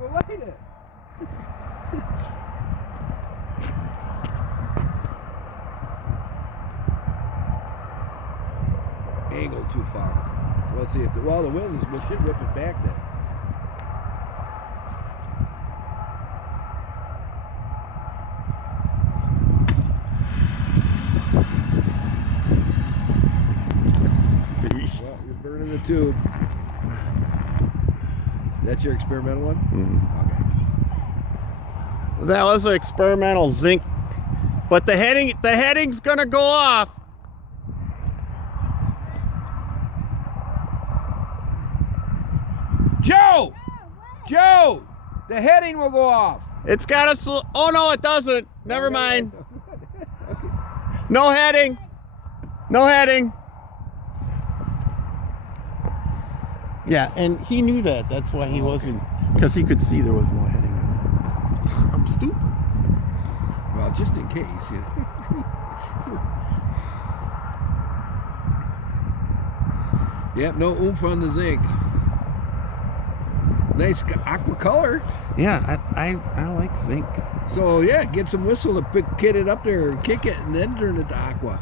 We'll light it. Ain't go too far. Let's see if the wind is, we should whip it back then. Well, you're burning the tube. That's your experimental one? Okay. That was an experimental zinc, but the heading's gonna go off. Joe! Joe! The heading will go off. It's got a. Oh no, it doesn't. Never mind. Okay. No heading. No heading. Yeah, and he knew that. That's why he wasn't, because he could see there was no heading on it. I'm stupid. Well, just in case. You know. Yep, no oomph on the zinc. Nice aqua color. Yeah, I like zinc. So yeah, get some whistle to kit it up there and kick it and then turn it to aqua.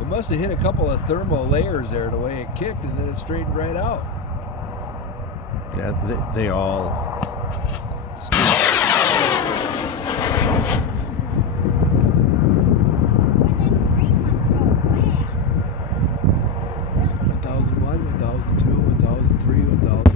It must have hit a couple of thermal layers there the way it kicked, and then it straightened right out. Yeah, they all. 1001, 1002, 1003, 1000.